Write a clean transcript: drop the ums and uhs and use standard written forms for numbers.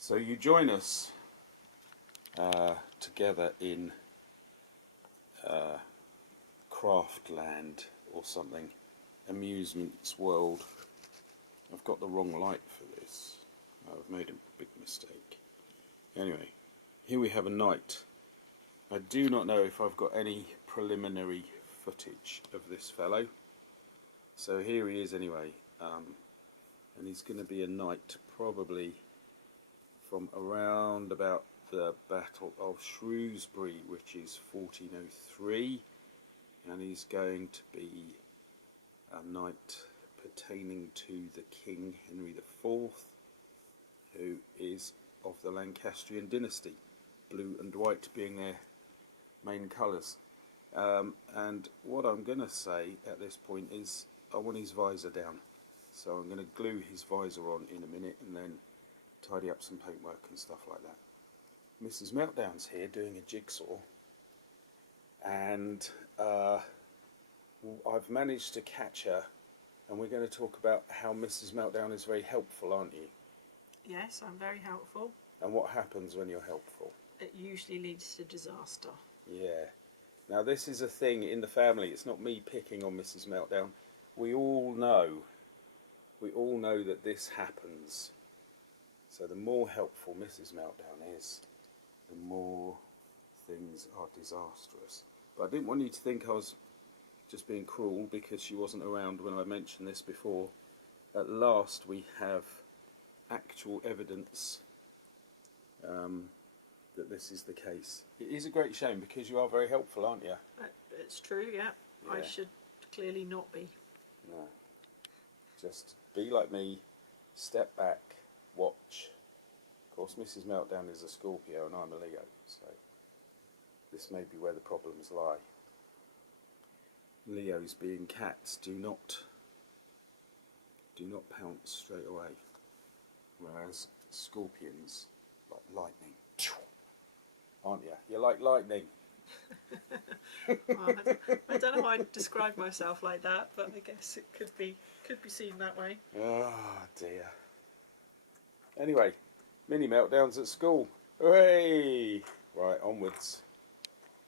So you join us together in Craftland or something, Amusements World. I've got the wrong light for this. I've made a big mistake. Anyway, here we have a knight. I do not know if I've got any preliminary footage of this fellow. So here he is anyway, and he's going to be a knight probably from around about the Battle of Shrewsbury, which is 1403, and he's going to be a knight pertaining to the King Henry IV, who is of the Lancastrian dynasty, blue and white being their main colours. And what I'm going to say at this point is I want his visor down, so I'm going to glue his visor on in a minute and then tidy up some paintwork and stuff like that. Mrs. Meltdown's here doing a jigsaw, and I've managed to catch her, and we're going to talk about how Mrs. Meltdown is very helpful, aren't you? Yes, I'm very helpful. And what happens when you're helpful? It usually leads to disaster. Yeah. Now this is a thing in the family. It's not me picking on Mrs. Meltdown. We all know that this happens. So the more helpful Mrs. Meltdown is, the more things are disastrous. But I didn't want you to think I was just being cruel because she wasn't around when I mentioned this before. At last we have actual evidence that this is the case. It is a great shame because you are very helpful, aren't you? It's true, yeah. I should clearly not be. No. Just be like me, step back, watch. Of course Mrs. Meltdown is a Scorpio and I'm a Leo, so this may be where the problems lie. Leos, being cats, do not pounce straight away, whereas Scorpions like lightning. Aren't you? You're like lightning. Well, I don't know how I'd describe myself like that, but I guess it could be seen that way. Oh dear. Anyway, mini meltdowns at school. Hooray! Right, onwards.